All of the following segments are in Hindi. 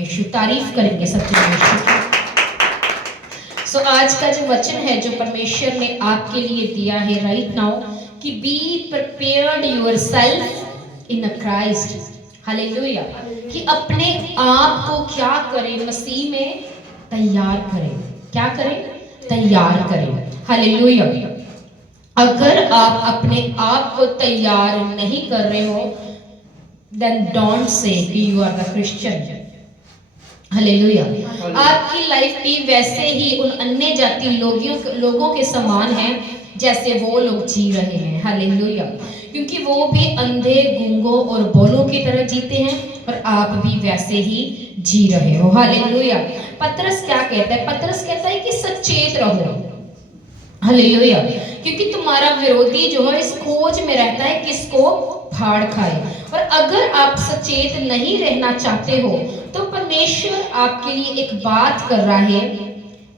यीशु। तारीफ करेंगे सबके यीशु की। सो आज का जो वचन है जो परमेश्वर ने आपके लिए दिया है राइट नाउ, कि be prepared yourself in Christ. Hallelujah. कि अपने आप को क्या करें, मसीह में तैयार करें। क्या करें? तैयार करें। हालेलुया। अगर आप अपने आप को तैयार नहीं कर रहे हो, then don't say you are the Christian. Hallelujah. आपकी लाइफ भी वैसे ही उन अन्य जाति लोगों के समान है जैसे वो लोग जी रहे हैं। हालेलुया। क्योंकि वो भी अंधे, गूंगों और बोलों की तरह जीते हैं और आप भी वैसे ही जी रहे हो। हालेलुया। पतरस क्या कहता है? पतरस कहता है कि सचेत रहो। हालेलुया। क्योंकि तुम्हारा विरोधी जो है इस खोज में रहता है किसको फाड़ खाए। और अगर आप सचेत नहीं रहना चाहते हो तो परमेश्वर आपके लिए एक बात कर रहा है,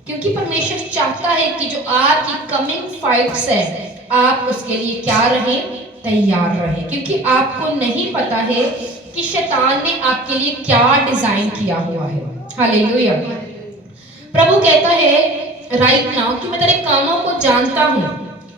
क्योंकि परमेश्वर चाहता है कि जो आपकी कमिंग फाइट्स है आप उसके लिए क्या रहें? तैयार रहें। क्योंकि आपको नहीं पता है कि शैतान ने आपके लिए क्या डिजाइन किया हुआ है। हालेलुया। प्रभु कहता है राइट नाउ कि मैं तेरे कामों को जानता हूं।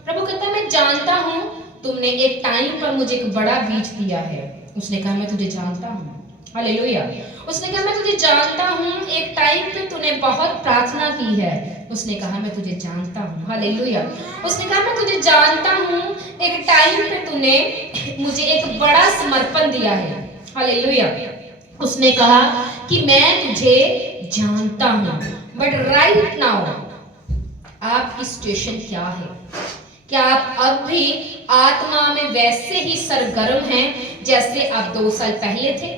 प्रभु कहता है मैं जानता हूं तुमने एक टाइम पर मुझे एक बड़ा बीज दिया है। उसने कहा मैं तुझे जानता हूं। हालेलुया। उसने कहा मैं तुझे जानता हूं, एक टाइम पे तूने बहुत प्रार्थना की है। उसने कहा मैं तुझे जानता हूं। हालेलुया। उसने कहा मैं तुझे जानता हूं, एक टाइम पे तूने मुझे एक बड़ा समर्पण दिया है। हालेलुया। उसने कहा कि मैं तुझे जानता हूं। बट राइट नाउ आपकी सिचुएशन क्या है? क्या आप अब भी आत्मा में वैसे ही सरगर्म हैं जैसे आप 2 साल पहले थे?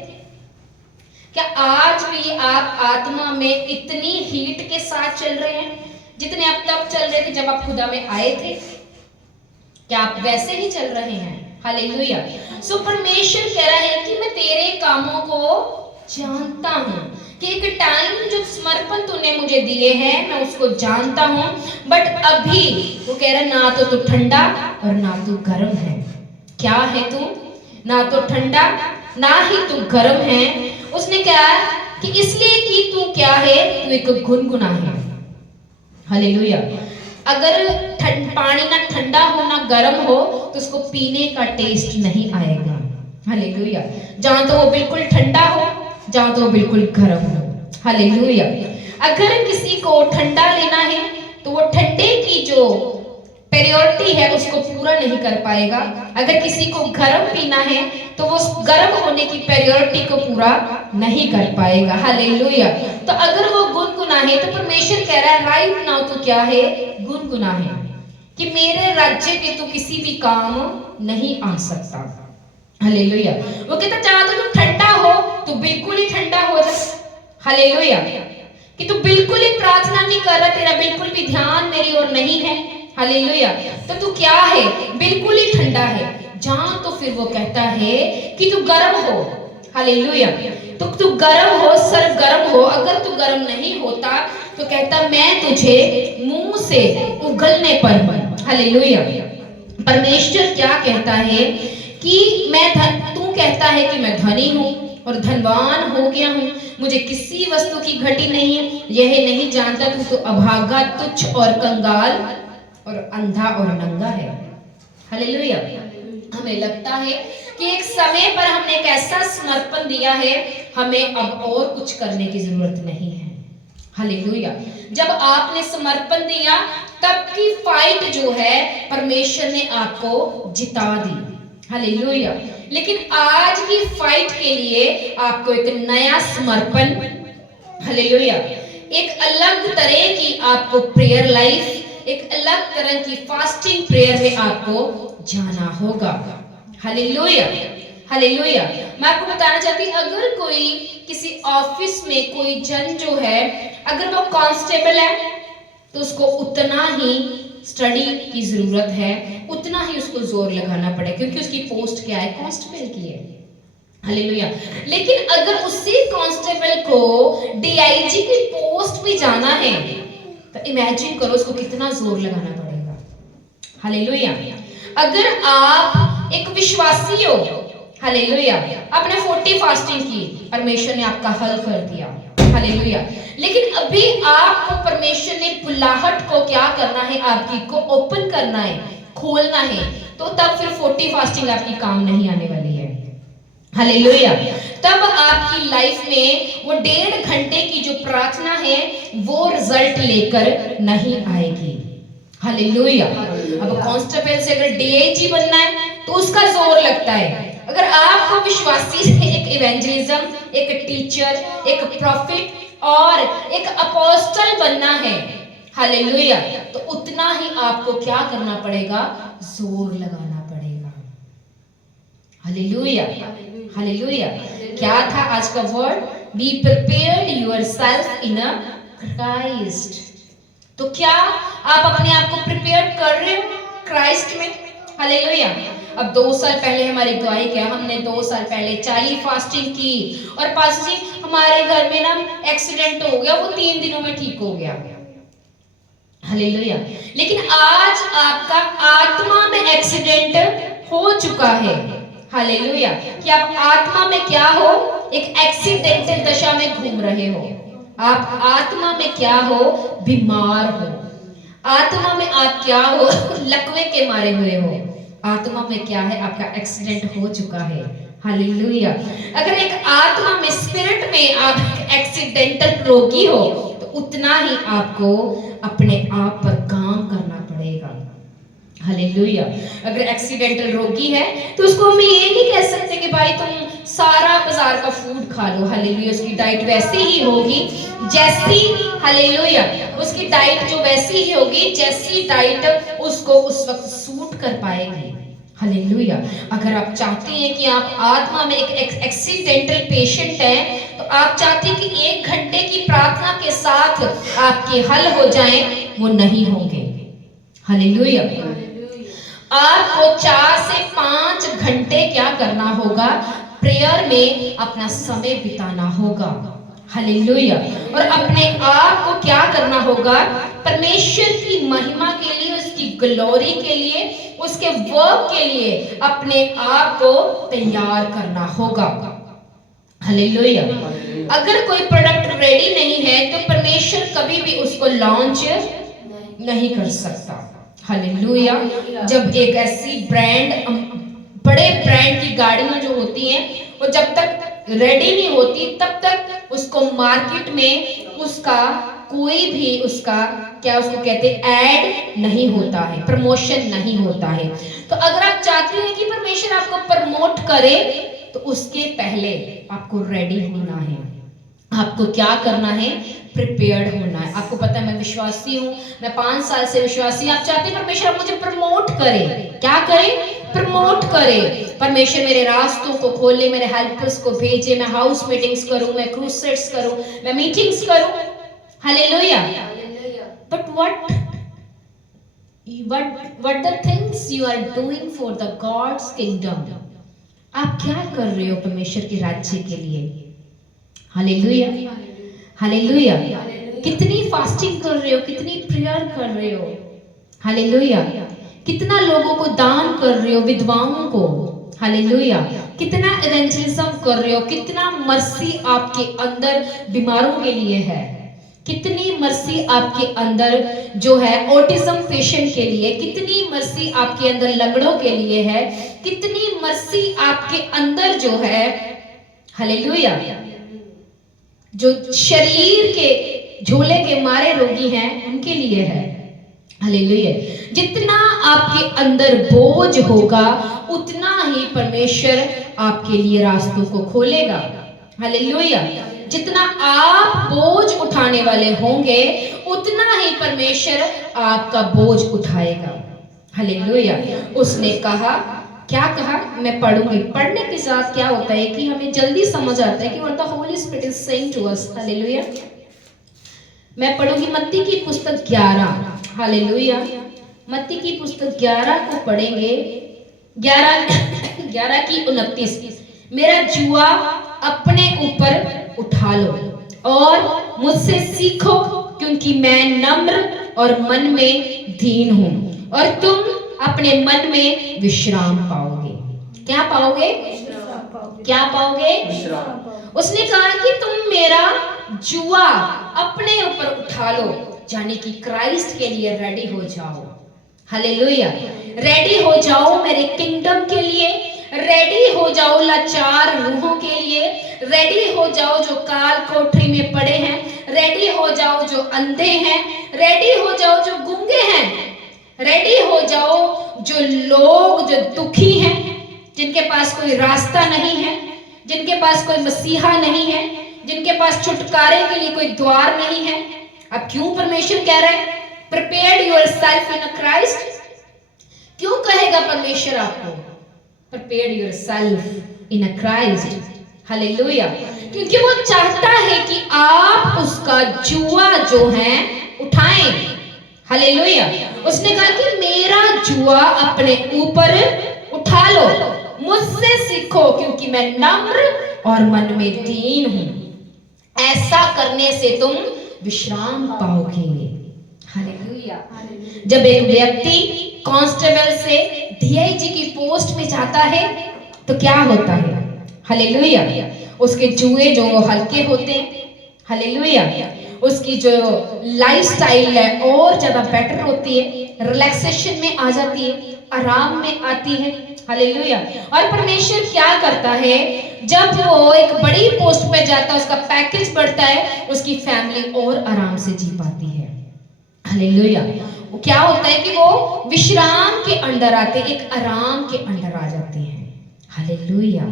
क्या आज भी आप आत्मा में इतनी हीट के साथ चल रहे हैं जितने आप तब चल रहे थे जब आप खुदा में आए थे? क्या आप वैसे ही चल रहे हैं? हालेलुया। सो परमेश्वर कह रहा है कि मैं तेरे कामों को जानता हूं, कि एक टाइम जो समर्पण तूने मुझे दिए हैं मैं उसको जानता हूं। बट अभी वो कह रहा है ना तो तू ठंडा और ना तू गर्म है। क्या है तू? ना तो ठंडा ना ही तू गर्म है। उसने कहा कि इसलिए कि तू क्या है? तू एक गुनगुना है। हालेलुया। अगर पानी ना ठंडा हो ना गर्म हो तो उसको पीने का टेस्ट नहीं आएगा। हालेलुया। जहां तो वो बिल्कुल ठंडा हो, जहां तो वो बिल्कुल गर्म हो। हालेलुया। अगर किसी को ठंडा लेना है तो वो ठंडे की जो पेरियोरिटी है उसको पूरा नहीं कर पाएगा। अगर किसी को गर्म पीना है तो वो गर्म होने की पेरियोरिटी को पूरा नहीं कर पाएगा। हालेलुया। तो अगर वो गुनगुना है तो परमेश्वर कह रहा है राइट नाउ तू क्या है? गुनगुना है कि मेरे राज्य के तू किसी भी काम नहीं आ सकता। हालेलुया। वो कहता चाहे तो तू ठंडा हो तो बिल्कुल ही ठंडा हो जा। हालेलुया। कि तू बिल्कुल ही प्रार्थना नहीं कर रहा, तेरा बिल्कुल भी ध्यान मेरी ओर नहीं है। हालेलुया। तो तू क्या है? बिल्कुल ही ठंडा है। जहां तो फिर वो कहता है कि तू गर्म हो। हालेलुया। तो तू गर्म हो, सर गर्म हो। अगर तू गर्म नहीं होता तो कहता मैं तुझे मुंह से उगलने पर हूं। हालेलुया। परमेश्वर क्या कहता है कि तू कहता है कि मैं धनी हूं और धनवान हो गया हूं, मुझे किसी वस्तु की घटी नहीं है। यह नहीं जानता तू तो अभागा, तुच्छ और कंगाल और अंधा और नंगा है। हालेलुया। हमें लगता है कि एक समय पर हमने एक ऐसा समर्पण दिया है, हमें अब और कुछ करने की जरूरत नहीं है। हालेलुया। जब आपने समर्पण दिया तब की फाइट जो है परमेश्वर ने आपको जिता दी। हालेलुया। लेकिन आज की फाइट के लिए आपको एक नया समर्पण, हालेलुया, एक अलग तरह की आपको प्रेयर लाइफ, एक अलग तरह की फास्टिंग प्रेयर में आपको जाना होगा। हालेलुया। हालेलुया। मैं आपको बताना चाहती हूँ अगर कोई किसी ऑफिस में कोई जन जो है अगर वो कांस्टेबल है तो उसको उतना ही स्टडी की जरूरत है, उतना ही उसको जोर लगाना पड़ेगा क्योंकि उसकी पोस्ट क्या है? कांस्टेबल की है। हालेलुया। लेकिन अगर उसी कांस्टेबल को डीआईजी की पोस्ट पे जाना है तो इमेजिन करो उसको कितना जोर लगाना पड़ेगा। हालेलुया। अगर आप एक विश्वासी हो हालेलुया। आपने 40 फास्टिंग की, परमेश्वर ने आपका हल कर दिया, हालेलुया। लेकिन अभी आपको परमेश्वर ने बुलाहट को क्या करना है, आपकी को ओपन करना है, खोलना है, तो तब फिर 40 फास्टिंग आपकी काम नहीं आने वाली है, हालेलुया। तब आपकी लाइफ में वो 1.5 घंटे की जो प्रार्थना है वो रिजल्ट लेकर नहीं आएगी, हालेलुया। अब कांस्टेबल से अगर डीआईजी बनना है तो उसका जोर लगता है। अगर आपको विश्वासी से एक इवेंजलिज्म, एक टीचर, एक प्रॉफिट और एक अपोस्टल बनना है, हालेलुया, तो उतना ही आपको क्या करना पड़ेगा, जोर लगाना पड़ेगा, हालेलुया, हालेलुया। क्या था आज का word, be prepared yourself in a Christ. तो क्या आप अपने आप को प्रिपेयर कर रहे हो क्राइस्ट में, हालेलुया। अब 2 साल पहले हमारी गवाही क्या, हमने 2 साल पहले 40 फास्टिंग की और पास जी हमारे घर में ना एक्सीडेंट हो गया, वो 3 दिनों में ठीक हो गया, हालेलुया। लेकिन आज आपका आत्मा में एक्सीडेंट हो चुका है, हालेलुया, कि आप आत्मा में क्या हो, एक एक्सीडेंटल दशा में घूम रहे हो। आप आत्मा में क्या हो, बीमार हो। आत्मा में आप क्या हो, लकवे के मारे हुए हो। आत्मा में क्या है, आपका एक्सीडेंट हो चुका है, हालेलुया। अगर एक आत्मा में, स्पिरिट में आप एक्सीडेंटल रोगी हो तो उतना ही आपको अपने आप पर काम करना पड़ेगा, हालेलुया। अगर एक्सीडेंटल रोगी है तो उसको हम ये नहीं कह सकते कि भाई तुम सारा बाजार का फूड खा लो, हालेलुया। उसकी डाइट वैसी ही होगी जैसी, हालेलुया, उसकी डाइट जो वैसी ही होगी जैसी डाइट उसको उस वक्त सूट कर पाएगी, हालेलुया। अगर आप चाहते हैं कि आप आत्मा में एक एक्सीडेंटल पेशेंट हैं तो आप चाहते हैं कि 1 घंटे की प्रार्थना के साथ आपके हल हो जाएं, वो नहीं होंगे, हालेलुया। आपको 4 से 5 घंटे क्या करना होगा, प्रेयर में अपना समय बिताना होगा, हालेलुया। और अपने आप को क्या करना होगा, परमेश्वर की महिमा के लिए, उसकी ग्लोरी के लिए, उसके वर्क के लिए अपने आप को तैयार करना होगा, हालेलुया। अगर कोई प्रोडक्ट रेडी नहीं है तो परमेश्वर कभी भी उसको लॉन्च नहीं कर सकता, हालेलुया। जब एक ऐसी ब्रांड, बड़े ब्रांड की गाड़ियां जो होती हैं वो जब तक रेडी नहीं होती तब तक उसको मार्केट में उसका कोई भी उसका क्या उसको कहते हैं, ऐड नहीं होता है, प्रमोशन नहीं होता है। तो अगर आप चाहते हैं कि परमेश्वर आपको प्रमोट करे तो उसके पहले आपको रेडी होना है, आपको क्या करना है, प्रिपेयर्ड होना है। आपको पता है मैं विश्वासी हूँ, मैं 5 साल से विश्वासी। आप चाहते हैं परमेश्वर आप मुझे प्रमोट करे, क्या करे, प्रमोट करे। परमेश्वर मेरे रास्तों को खोले, मेरे हेल्पर्स को भेजे, मैं हाउस मीटिंग्स करूं, मैं क्रूसेड्स करूं, मैं मीटिंग्स करूं, hallelujah. But what the things you are doing for the God's kingdom, आप क्या कर रहे हो परमेश्वर के राज्य के लिए, हालेलुया, हालेलुया। कितनी फास्टिंग कर रहे हो, कितनी प्रेयर कर रहे हो, हालेलुया। कितना लोगों को दान कर रहे हो, विधवाओं को, हालेलुया। कितना इवेंजलिज्म कर रहे हो, कितना मर्सी आपके अंदर बीमारों के लिए है, कितनी मर्सी आपके अंदर जो है ऑटिज्म पेशेंट के लिए, कितनी मर्सी आपके अंदर लंगड़ों के लिए है, कितनी मर्सी आपके अंदर जो है, हालेलुया, जो शरीर के झोले के मारे रोगी हैं उनके लिए है, हालेलुया। जितना आपके अंदर बोझ होगा उतना ही परमेश्वर आपके लिए रास्तों को खोलेगा, हालेलुया। जितना आप बोझ उठाने वाले होंगे उतना ही परमेश्वर आपका बोझ उठाएगा, हालेलुया। उसने कहा, क्या कहा, मैं पढ़ूंगी। पढ़ने के साथ क्या होता है कि हमें जल्दी समझ आता है कि what the Holy Spirit is saying to us, hallelujah. मैं पढ़ूंगी मत्ती की पुस्तक 11, हालेलुया। मत्ती की पुस्तक 11 को पढ़ेंगे, 11 की 29। मेरा जुआ अपने ऊपर उठा लो और मुझसे सीखो क्योंकि मैं नम्र और मन में दीन हूं और तुम अपने मन में विश्राम पाओगे। क्या पाओगे, क्या पाओगे? उसने कहा कि तुम मेरा जुआ अपने ऊपर उठा लो, यानी कि क्राइस्ट के लिए रेडी हो जाओ। हालेलुया, रेडी हो जाओ मेरे किंगडम के लिए, रेडी हो जाओ लाचार रूहों के लिए, रेडी हो जाओ जो काल कोठरी में पड़े हैं, रेडी हो जाओ जो अंधे हैं, रेडी हो जाओ जो गूंगे हैं, रेडी हो जाओ जो लोग जो दुखी हैं, जिनके पास कोई रास्ता नहीं है, जिनके पास कोई मसीहा नहीं है, जिनके पास छुटकारे के लिए कोई द्वार नहीं है। अब क्यों परमेश्वर कह रहा है प्रिपेयर योरसेल्फ इन क्राइस्ट? क्यों कहेगा परमेश्वर आपको prepare yourself in Christ? Hallelujah, क्योंकि वो चाहता है कि आप उसका जुआ जो है उठाएं। हालेलुया, उसने कहा कि मेरा जुआ अपने ऊपर उठा लो, मुझसे सीखो क्योंकि मैं नम्र और मन में दीन हूं, ऐसा करने से तुम विश्राम पाओगे। हालेलुया। जब एक व्यक्ति कांस्टेबल से डीआईजी की पोस्ट में जाता है तो क्या होता है? हालेलुया, उसके जुए जो हल्के होते हैं, हालेलुया, उसकी जो लाइफस्टाइल है और ज्यादा बेटर होती है, रिलैक्सेशन में आ जाती है, आराम में आती है। हालेलुया। और परमेश्वर क्या करता है, जब वो एक बड़ी पोस्ट पे जाता है, उसका पैकेज बढ़ता है, उसकी फैमिली और आराम से जी पाती है। हालेलुया। क्या होता है कि वो विश्राम के अंडर आते, एक आराम के अंडर आ जाते हैं। हालेलुया।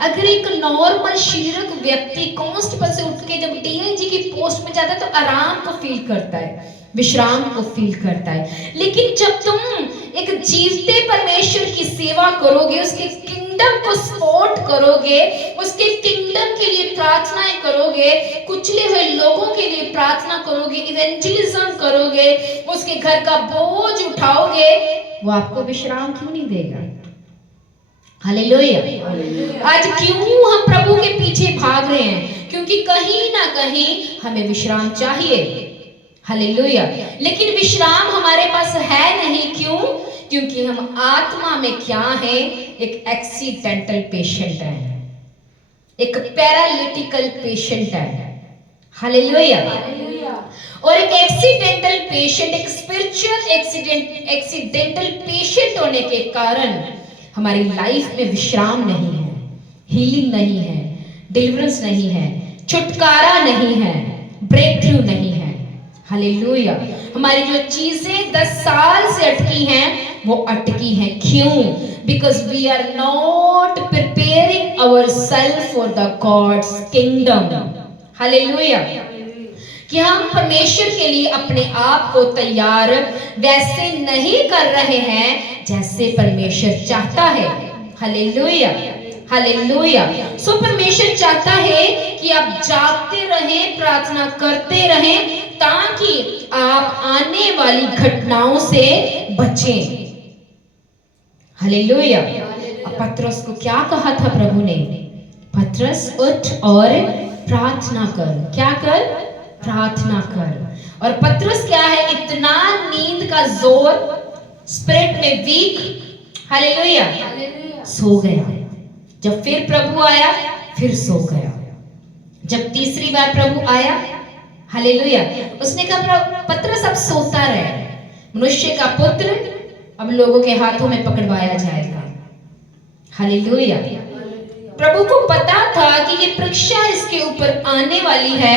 अगर एक नॉर्मल शीर्षक व्यक्ति कांस्टेबल से उठ के जब डीआईजी की पोस्ट में जाता है तो आराम को फील करता है, विश्राम को फील करता है। लेकिन जब तुम एक जीवते परमेश्वर की सेवा करोगे, उसके किंगडम को सपोर्ट करोगे, उसके किंगडम के लिए प्रार्थनाएं करोगे, कुचले हुए लोगों के लिए प्रार्थना करोगे, इवेंजलिज्म करोगे, उसके घर का बोझ उठाओगे, वो आपको विश्राम क्यों नहीं देगा? हालेलुया। आज क्यों हम प्रभु के पीछे भाग रहे हैं? क्योंकि कहीं ना कहीं हमें विश्राम चाहिए। हालेलुया। लेकिन विश्राम हमारे पास है नहीं। क्यों? क्योंकि हम आत्मा में क्या है? एक एक्सीडेंटल पेशेंट है, एक पैरालिटिकल पेशेंट है। हालेलुया। और एक एक्सीडेंटल पेशेंट, एक स्पिरिचुअल एक्सीडेंटल पेशेंट होने के कारण हमारी लाइफ में विश्राम नहीं है, हीलिंग नहीं है, डिलीवरेंस नहीं है, छुटकारा नहीं है, ब्रेक थ्रू नहीं है। हालेलुया। हमारी जो चीजें 10 साल से अटकी हैं वो अटकी हैं। क्यों? Because we are not preparing ourselves for the God's kingdom. Hallelujah. कि हम परमेश्वर के लिए अपने आप को तैयार वैसे नहीं कर रहे हैं जैसे परमेश्वर चाहता है। Hallelujah, hallelujah. सो परमेश्वर चाहता है कि आप जागते रहें, प्रार्थना करते रहें, ताकि आप आने वाली घटनाओं से बचें। हालेलुया। पतरस को क्या कहा था प्रभु ने? पतरस उठ और प्रार्थना कर। क्या कर? प्रार्थना कर। और पतरस क्या है? इतना नींद का जोर, स्पिरिट में वीक, हालेलुया, सो गया। जब फिर प्रभु आया फिर सो गया। जब तीसरी बार प्रभु आया, हालेलुया, उसने कहा पतरस अब सोता रहे, मनुष्य का पुत्र अब लोगों के हाथों में पकड़वाया जाएगा। हालेलुया। प्रभु को पता था कि ये परीक्षा इसके ऊपर आने वाली है,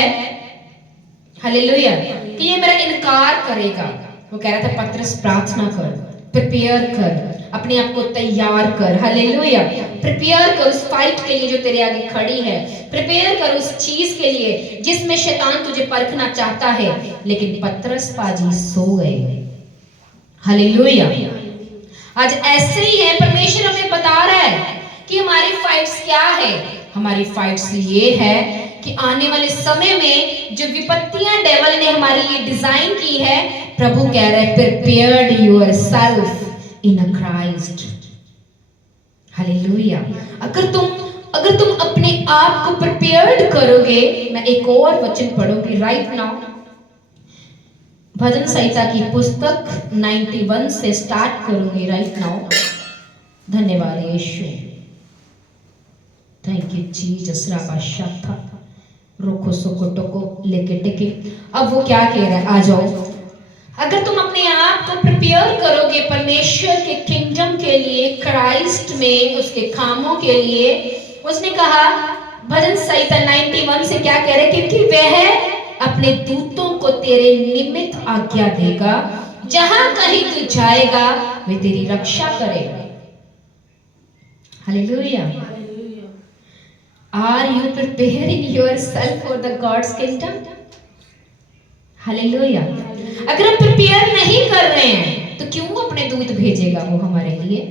हालेलुया, कि ये मेरा इनकार करेगा। वो कह रहा था पतरस प्रार्थना कर, प्रिपेयर कर, अपने आप को तैयार कर। हालेलुया। प्रिपेयर कर उस फाइट के लिए जो तेरे आगे खड़ी है, प्रिपेयर कर उस चीज के लिए जिसमें शैतान तुझे परखना चाहता है। लेकिन पतरस पाजी सो गए। हालेलुया। आज ऐसे ही है, परमेश्वर हमें बता रहा है कि हमारी फाइट्स क्या है। हमारी फाइट्स ये है कि आने वाले समय में जो विपत्तियां डेविल ने हमारे लिए डिजाइन की है, प्रभु कह रहे हैं prepared yourself in a Christ. Hallelujah. अगर तुम अपने आप को प्रिपेयर्ड करोगे, मैं एक और वचन पढ़ूंगी राइट नाउ, भजन संहिता की पुस्तक 91 से स्टार्ट करूंगी राइट नाउ। धन्यवाद यीशु। Thank you Jesus. राबाशाथा रोको सोको टोको लेके टेके। अब वो क्या कह रहा है, आ जाओ। अगर तुम अपने आप को प्रिपेयर करोगे परमेश्वर के किंगडम के लिए, क्राइस्ट में उसके कामों के लिए, उसने कहा भजन संहिता 91 से क्या कह रहे, क्योंकि वह अपने दूतों को तेरे निमित्त आज्ञा देगा, जहां कहीं तू जाएगा वे तेरी रक्षा करेगा। Hallelujah. Are you preparing yourself for the God's kingdom? Hallelujah. अगर हम प्रिपेयर नहीं कर रहे हैं तो क्यों अपने दूत भेजेगा वो हमारे लिए?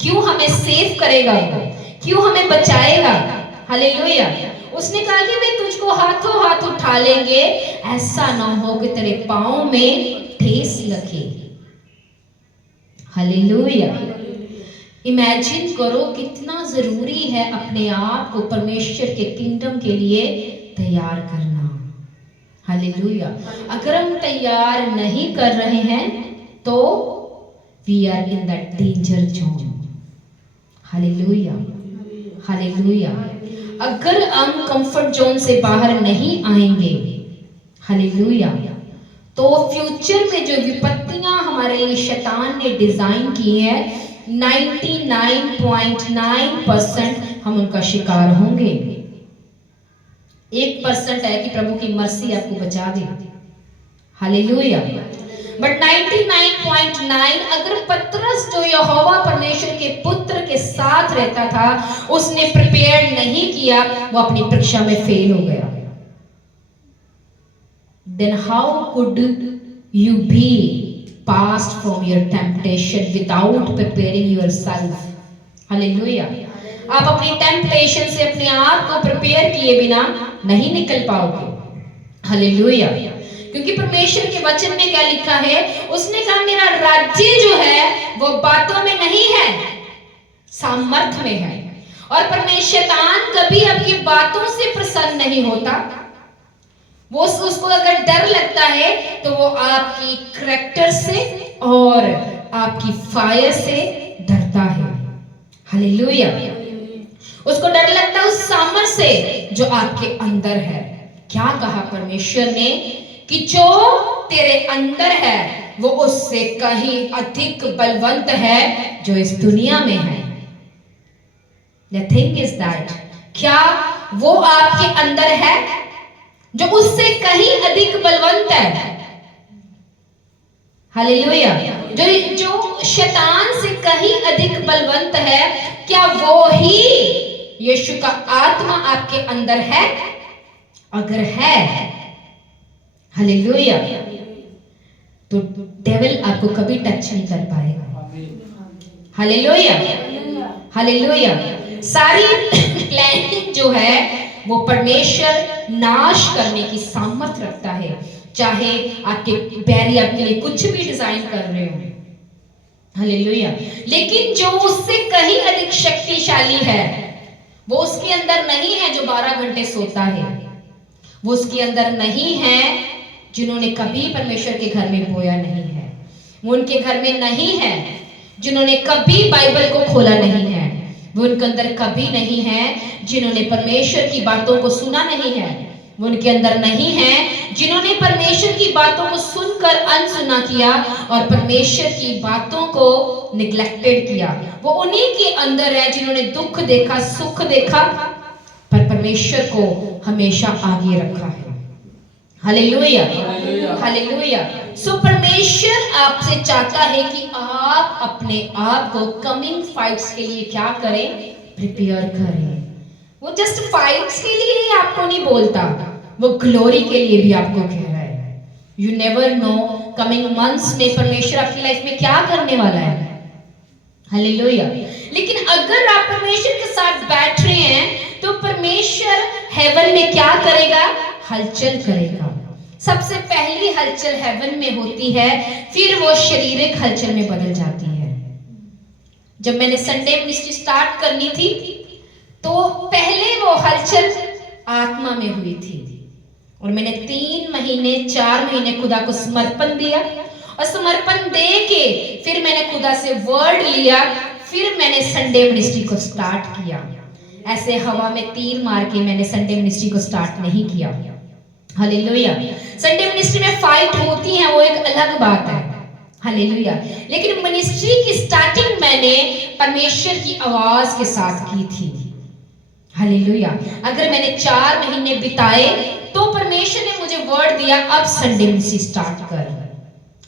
क्यों हमें सेव करेगा वो? क्यों हमें बचाएगा? हालेलुया। उसने कहा कि वे तुझको हाथों हाथ उठा लेंगे, ऐसा ना हो कि तेरे पांव में ठेस लगे। हालेलुया। इमेजिन करो कितना जरूरी है अपने आप को परमेश्वर के किंगडम के लिए तैयार करना। हालेलुया। अगर हम तैयार नहीं कर रहे हैं तो we are in the danger zone. Hallelujah. Hallelujah. अगर हम कंफर्ट जोन से बाहर नहीं आएंगे, हालेलुया, तो फ्यूचर में जो विपत्तियां हमारे लिए शैतान ने डिजाइन की है, 99.9% हम उनका शिकार होंगे। 1% है कि प्रभु की मर्सी आपको बचा दे। हालेलुया। बट 99.9 अगर पतरस जो यहोवा परमेश्वर के पुत्र के साथ रहता था, उसने प्रिपेयर नहीं किया, वो अपनी परीक्षा में फेल हो गया। Then how could you be passed from your temptation without preparing yourself? Hallelujah. आप अपनी टेम्पटेशन से अपने आप को प्रिपेयर किए बिना नहीं निकल पाओगे। हालेलुया। क्योंकि परमेश्वर के वचन में क्या लिखा है, उसने कहा मेरा राज्य जो है वो बातों में नहीं है, सामर्थ में है। और परमेश्वर शैतान कभी आपकी बातों से प्रसन्न नहीं होता। वो उसको अगर डर लगता है तो वो आपकी करैक्टर से और आपकी फायर से डरता है। हालेलुया। उसको डर लगता है उस सामर्थ से जो आपके अंदर है। क्या कहा परमेश्वर ने कि जो तेरे अंदर है वो उससे कहीं अधिक बलवंत है जो इस दुनिया में है। The thing is that, क्या वो आपके अंदर है जो उससे कहीं अधिक बलवंत है? हालेलुया। जो शैतान से कहीं अधिक बलवंत है, क्या वो ही यीशु का आत्मा आपके अंदर है? अगर है, हालेलुया, तो डेविल आपको कभी टच नहीं कर पाएगा। हालेलुया। हालेलुया। सारी प्लानिंग जो है वो परमेश्वर नाश करने की सामर्थ रखता है, चाहे आपके बैरी आपके लिए कुछ भी डिजाइन कर रहे हो। हालेलुया। लेकिन जो उससे कहीं अधिक शक्तिशाली है वो उसके अंदर नहीं है जो 12 घंटे सोता है। वो उसके अंदर नहीं है जिन्होंने कभी परमेश्वर के घर में बोया नहीं है। वो उनके घर में नहीं है जिन्होंने कभी बाइबल को खोला नहीं है। वो उनके अंदर कभी नहीं है जिन्होंने परमेश्वर की बातों को सुना नहीं है। वो उनके अंदर नहीं है जिन्होंने परमेश्वर की बातों को सुनकर अनसुना किया और परमेश्वर की बातों को निग्लेक्टेड किया। वो उन्हीं के अंदर है जिन्होंने दुख देखा, सुख देखा, पर परमेश्वर को हमेशा आगे रखा है। हालेलुया। हालेलुया। सो परमेश्वर आपसे चाहता है कि आप अपने आप को कमिंग फाइट्स के लिए क्या करें? प्रिपेयर करें। वो जस्ट फाइट्स के लिए ही आपको नहीं बोलता, वो ग्लोरी के लिए भी आपको कह रहा है। You never know coming months में परमेश्वर आपकी लाइफ में क्या करने वाला है। हालेलुया। लेकिन अगर आप परमेश्वर के साथ बैठ रहे हैं तो परमेश्वर हेवन में क्या करेगा? हलचल करेगा। सबसे पहली हलचल हेवन में होती है, फिर वो शारीरिक हलचल में बदल जाती है। जब मैंने संडे मिनिस्ट्री स्टार्ट करनी थी तो पहले वो हलचल आत्मा में हुई थी और मैंने 3 महीने 4 महीने खुदा को समर्पण दिया और समर्पण दे के फिर मैंने खुदा से वर्ड लिया, फिर मैंने संडे मिनिस्ट्री को स्टार्ट किया। ऐसे हवा में तीर मार के मैंने संडे मिनिस्ट्री को स्टार्ट नहीं किया। हालेलुया। संडे मिनिस्ट्री में फाइट होती है, वो एक अलग बात है। हालेलुया। लेकिन मिनिस्ट्री की स्टार्टिंग मैंने परमेश्वर की आवाज के साथ की थी। हालेलुया। अगर मैंने 4 महीने बिताए तो परमेश्वर ने मुझे वर्ड दिया, अब संडे मिनिस्ट्री स्टार्ट कर।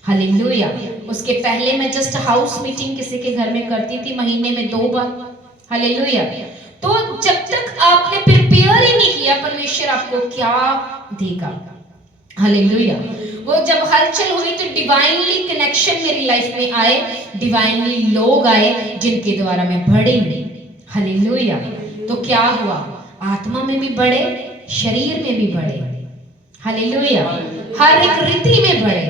हालेलुया। उसके पहले मैं जस्ट हाउस मीटिंग किसी के घर में करती थी, महीने में 2 बार। हालेलुया। तो जब तक आपने प्रिपेयर ही नहीं किया, परमेश्वर आपको क्या देगा। हालेलुया। वो जब हलचल हुई तो डिवाइनली कनेक्शन मेरी लाइफ में आए, डिवाइनली लोग आए जिनके द्वारा मैं बढ़ी। हालेलुया। तो क्या हुआ, आत्मा में भी बढ़े, शरीर में भी बढ़े। हालेलुया। हर एक रीति में बढ़े।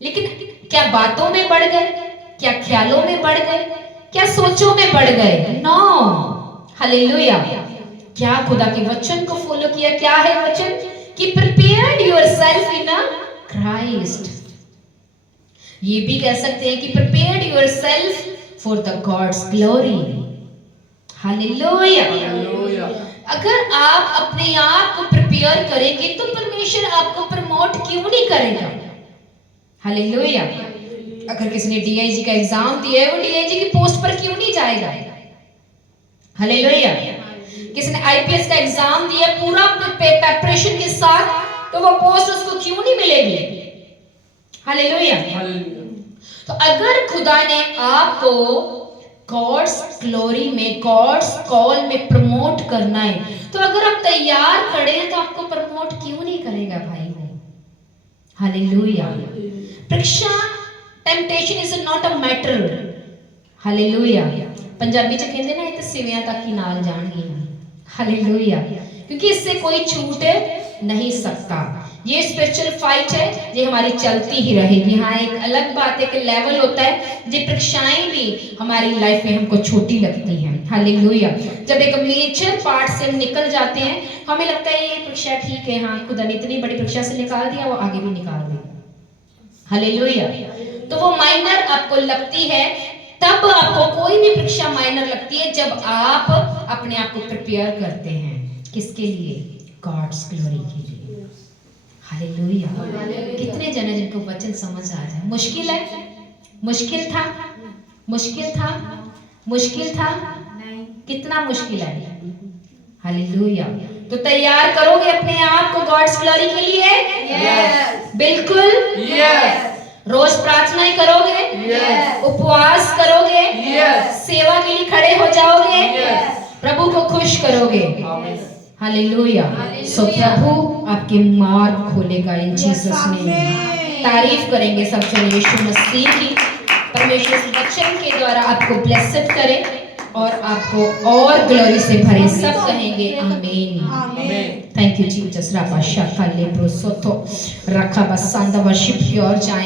लेकिन क्या बातों में बढ़ गए, क्या ख्यालों में बढ़ गए, क्या सोचों में बढ़ गए? नो। हालेलुया। क्या खुदा के वचन को फॉलो किया? क्या है वचन? कि प्रिपेयर्ड योरसेल्फ इन क्राइस्ट। ये भी कह सकते हैं कि prepared yourself for the God's glory. Hallelujah. अगर आप अपने आप को प्रिपेयर करेंगे तो परमेश्वर आपको प्रमोट क्यों नहीं करेगा? हालेलुया। अगर किसी ने डीआईजी का एग्जाम दिया है, वो डीआईजी की पोस्ट पर क्यों नहीं जाएगा? हालेलुया। किसी ने आईपीएस का एग्जाम दिया पूरा प्रिपरेशन के साथ, तो वो पोस्ट उसको क्यों नहीं मिलेगी? हालेलुया। तो अगर खुदा ने आपको गॉड्स ग्लोरी में, गॉड्स कॉल में प्रमोट करना है, तो अगर आप तैयार खड़े हैं तो आपको प्रमोट क्यों नहीं करेगा भाई? हालेलुया। परीक्षा, temptation is not a matter. Hallelujah. Punjabi च कहते ना, ये तो सिवियां तक ही नाल जाणगी। हालेलुया। क्योंकि इससे कोई छूट नहीं सकता। ये स्पिरिचुअल फाइट है, ये हमारी चलती ही रहेगी। हाँ, एक अलग बात है कि लेवल होता है, ये परीक्षाएं भी हमारी लाइफ में हमको छोटी लगती हैं। हालेलुया। जब एक मेजर पार्ट से हम निकल जाते हैं, हमें लगता है ये परीक्षा ठीक है, हाँ खुदा ने इतनी बड़ी परीक्षा से निकाल दिया, वो आगे भी निकाल देगा। हालेलुया। तो वो माइनर आपको लगती है, तब आपको कोई भी परीक्षा माइनर लगती है जब आप अपने आप को प्रिपेयर करते हैं। किसके लिए? गॉड्स ग्लोरी के लिए। हालेलुया। कितने जन हैं जिनको वचन समझ आ जाए? मुश्किल है? मुश्किल था? मुश्किल था? मुश्किल था? कितना मुश्किल है? हालेलुया। तो तैयार करोगे अपने आप को गॉड्स ग्लोरी के लिए? yes. बिल्कुल yes. रोज प्रार्थनाएं करोगे? yes. उपवास करोगे? yes. सेवा के लिए खड़े हो जाओगे? yes. प्रभु को खुश करोगे? हालेलुया। सो प्रभु आपके मार्ग खोलेगा इन जीसस नेम। तारीफ करेंगे सबसे यीशु मसीह की। परमेश्वर इस वचन के द्वारा आपको ब्लेस्ड करे और आपको और ग्लोरी से भरे। सब कहेंगे आमीन। Thank you Jesus. राबा शाखा लेब्रो सोतो रखा बस वर्शिप की ओर जाएं।